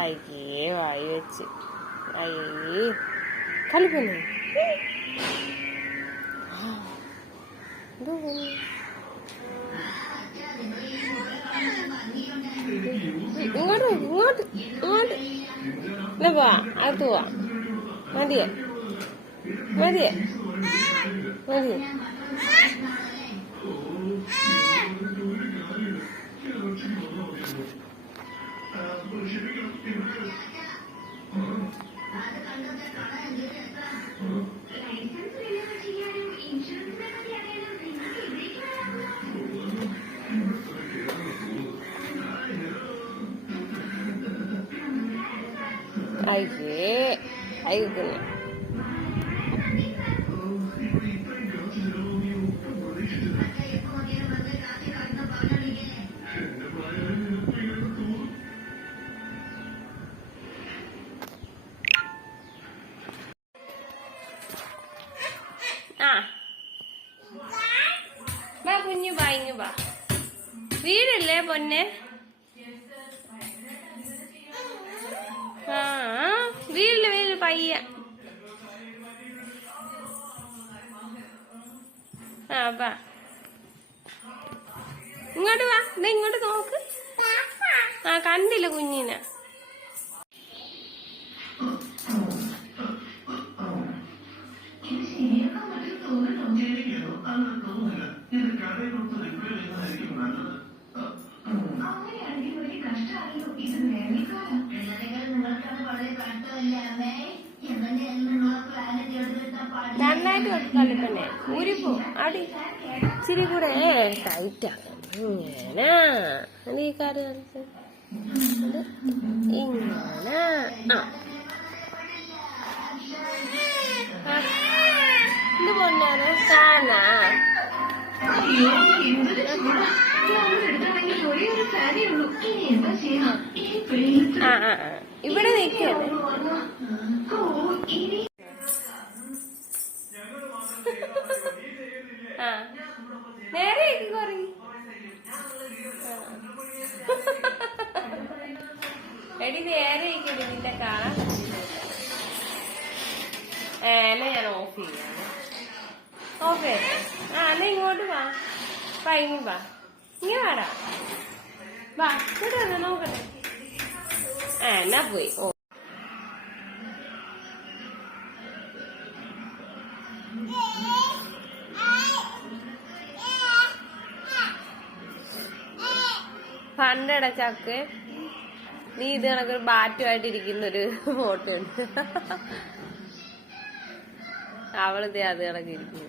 അയ്യേ വായി വെച്ച് അയ്യേ കളിക്കുന്നു. ഇങ്ങോട്ട് ഇങ്ങോട്ട് ഇങ്ങോട്ട് ഇല്ല പോവാ അകത്ത് പോവാ. മതിയെ മതിയെ മതി. അയ്യേ അയക്കുന്നു. വാ കുഞ്ഞു വാ ഇങ്ങു വാ. വീടല്ലേ പൊന്നെ? ആ വീടില്ല വീട് പയ്യ. ആ വാ ഇങ്ങോട്ട് വാ. ഇങ്ങോട്ട് നോക്ക്. ആ കണ്ടില്ല കുഞ്ഞിനെ. നന്നായിട്ട് കളിപ്പന്നെ ഊരിപ്പോ അടി ഇച്ചിരി കൂടെ ടൈറ്റാണ്. ഇങ്ങനെ ഈ കാറ് കളിച്ച് ഇങ്ങനെ. ഇത് പൊന്നാണ് കാണാ. ഇവിടെ നിൽക്കല്ലേ. നേരെ കുറങ്ങി എടി നേരെ ഇരിക്കട്ടെ. നിന്റെ കാണാൻ എന്നാ ഞാൻ ഓഫ് ചെയ്യാണ്. ഓഫ് ചെയ്യട്ടെ. എന്നാ ഇങ്ങോട്ട് വാ. ഇങ്ങി വാ. ഇങ്ങനെ വാടാ. വാ ഇവിടെ നോക്കട്ടെ. എന്നാ പോയി. ഓ പണ്ടട ചക്ക് നീ ഇത് കണക്കൊരു ബാറ്റുമായിട്ടിരിക്കുന്നൊരു ഫോട്ടോ ഉണ്ട്. അവളിത് അത് കണക്കിരിക്കുന്നത്.